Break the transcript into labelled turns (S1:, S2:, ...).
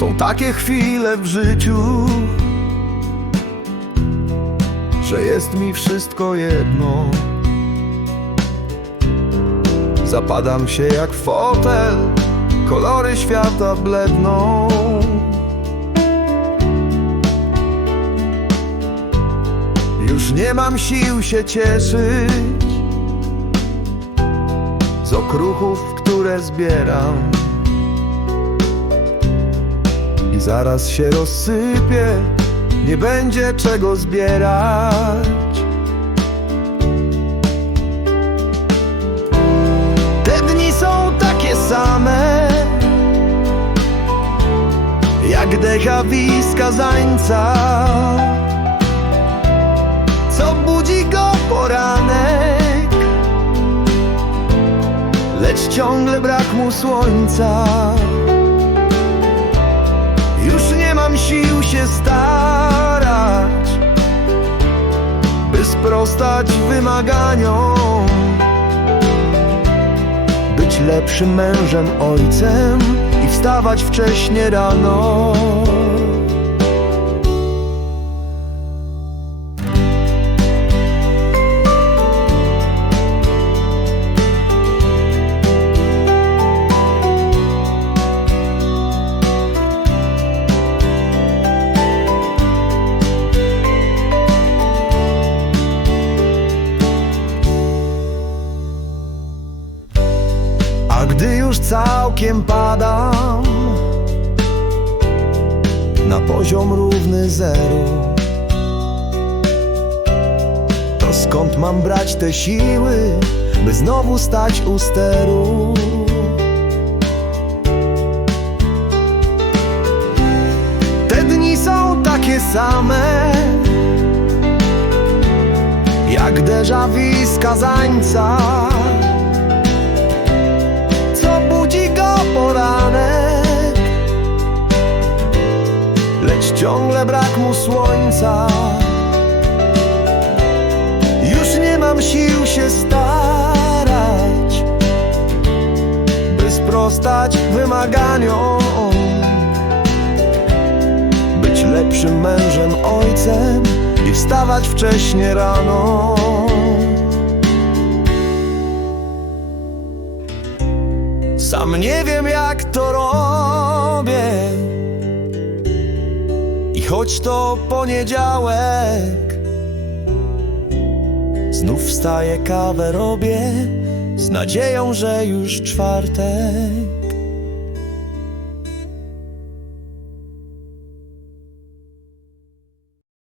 S1: Są takie chwile w życiu, że jest mi wszystko jedno. Zapadam się jak fotel, kolory świata bledną. Już nie mam sił się cieszyć z okruchów, które zbieram. Zaraz się rozsypie, nie będzie czego zbierać. Te dni są takie same, jak dechawi skazańca, co budzi go poranek, lecz ciągle brak mu słońca. Sprostać wymaganiom. Być lepszym mężem, ojcem i wstawać wcześnie rano. A gdy już całkiem padam na poziom równy zeru, to skąd mam brać te siły, by znowu stać u steru? Te dni są takie same, jak déjà vu skazańca ciągle brak mu słońca. Już nie mam sił się starać By sprostać wymaganiom. Być lepszym mężem, ojcem I wstawać wcześnie rano. Sam nie wiem jak to robię choć to poniedziałek Znów wstaję, kawę robię Z nadzieją, że już czwartek